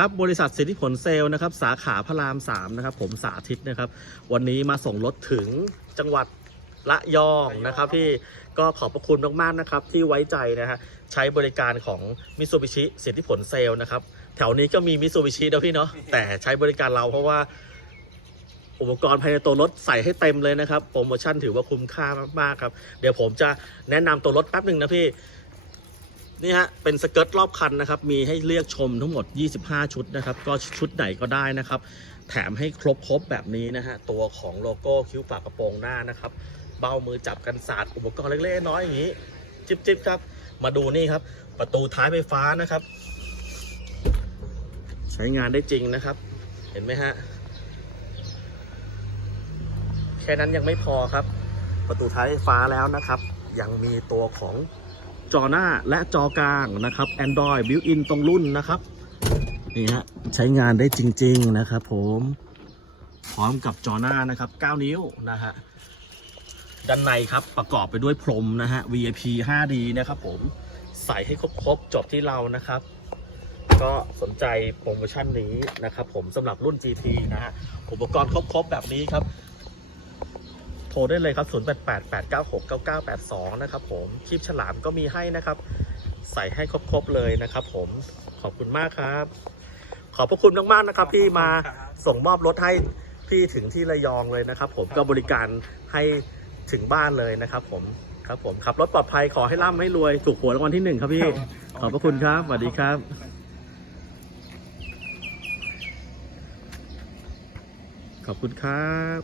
ครับบริษัทสิทธิผลเซลล์นะครับสาขาพระราม3นะครับผมสาธิตนะครับ วันนี้มาส่งรถถึงจังหวัดระยองนะครับพี่ก็ขอบพระคุณมากๆนะครับที่ไว้ใจนะฮะใช้บริการของมิ t ซูบิชิสิทธิผลเซลล์นะครับแถวนี้ก็มีมิ t ซูบิชินะพี่เนาะแต่ใช้บริการเราเพราะว่าอุปกรณ์ภายในตัวรถใส่ให้เต็มเลยนะครับโปรโมชั่นถือว่าคุ้มค่ามากๆครับ เดี๋ยวผมจะแนะนำตัวรถแป๊บหนึ่งนะพี่ นี่ฮะ เป็นสเกิร์ตรอบคันนะครับ มีให้เลือกชมทั้งหมด 25 ชุดนะครับ ก็ชุดไหนก็ได้นะครับ แถมให้ครบครบแบบนี้นะฮะ ตัวของโลโก้คิ้วปากกระโปรงหน้านะครับ เบ้ามือจับกันสาดอุปกรณ์เล็กๆน้อยอย่างนี้ จิ๊บจิบครับ มาดูนี่ครับ ประตูท้ายไฟฟ้านะครับ ใช้งานได้จริงนะครับ เห็นไหมฮะ แค่นั้นยังไม่พอครับ ประตูท้ายไฟฟ้าแล้วนะครับ ยังมีตัวของ จอหน้าและจอกลางนะครับ Android built-in ตรงรุ่นนะครับ นี่ฮะใช้งานได้จริง ๆ นะครับผมพร้อมกับจอหน้านะครับ 9 นิ้วนะฮะด้านในครับประกอบไปด้วยพรมนะฮะ VIP 5D นะครับผมใส่ให้ครบๆจบที่เรานะครับ ก็สนใจโปรโมชั่นนี้นะครับผมสำหรับรุ่น GT นะฮะอุปกรณ์ครบๆแบบนี้ครับ ทรได้เลยครับ0888969982 นะครับผมคลิปฉลามก็มีให้นะครับ ใส่ให้ครบๆเลยนะครับผมขอบคุณมากครับ ขอบพระคุณมากๆนะครับที่มาส่งมอบรถให้พี่ถึงที่ระยองเลยนะครับ ผมก็บริการให้ถึงบ้านเลยนะครับ ผมครับผมขับรถปลอดภัยขอให้ร่ำให้รวยถูกหวยรางวัลที่หนึ่งครับพี่ ขอบพระคุณครับสวัสดีครับขอบคุณครับ